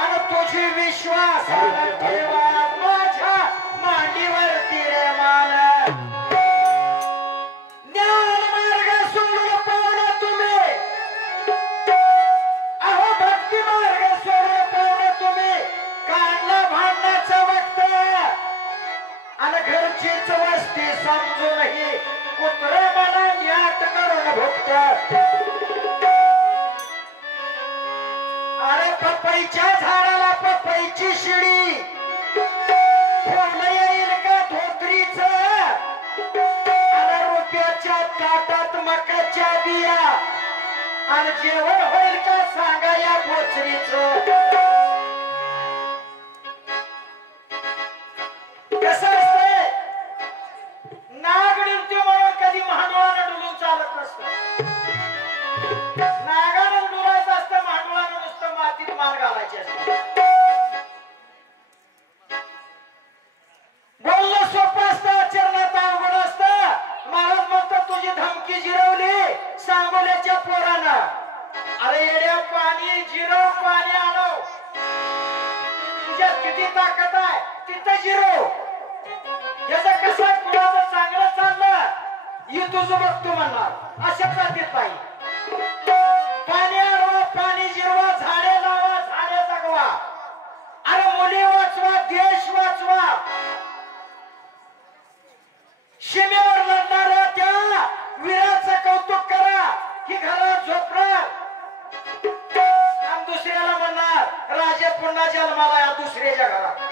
आणि तुझी विश्वास ठेवा माझ्या मांडीवरती रे मान ज्ञान मार्ग सोडून पावलं तुम्ही अहो भक्ती मार्ग सोडून पावलं तुम्ही काढला भांडण्याचं वक्त आणि घरचीच वस्ती समजूनही कुत्र मला न्याट करून भुकत अरे पपईच्या झाडाला पपईची शिडी फुल येईल का धोत्रीच अरे रुपयाच्या ताटात मकाच्या बिया आणि जेवण होईल का सांगा या बोचरीच कसं असतंय नाग डुलतो म्हणून कधी महाडोळानं डुलून चालत नसतं नागानं डुलायचं असतं महाडोळानं नुसतं मातीत मान घालायचे असते बोलणं सोपं असतं आचरणात अवघड असतं महाराज म्हणतात तुझी धमकी जिरवली सांगोल्याच्या पोरानं अरे येड्या पाणी जिरव पाणी आणव तुझ्यात किती ताकद आहे तिथं जिरव याचा कसं कुणाचं चांगलं चाललं ही तुझं बघतो म्हणणार अशा जातीत पाहिजे पाणी आणवा पाणी जिरवा झाडे लावा झाडे जगवा अरे मुली वाचवा देश वाचवा सीमेवर लढणाऱ्या त्या वीराचं कौतुक करा ही घरात झोपणार आणि दुसऱ्याला म्हणणार राजे पुन्हा जन्माला या दुसऱ्याच्या घरात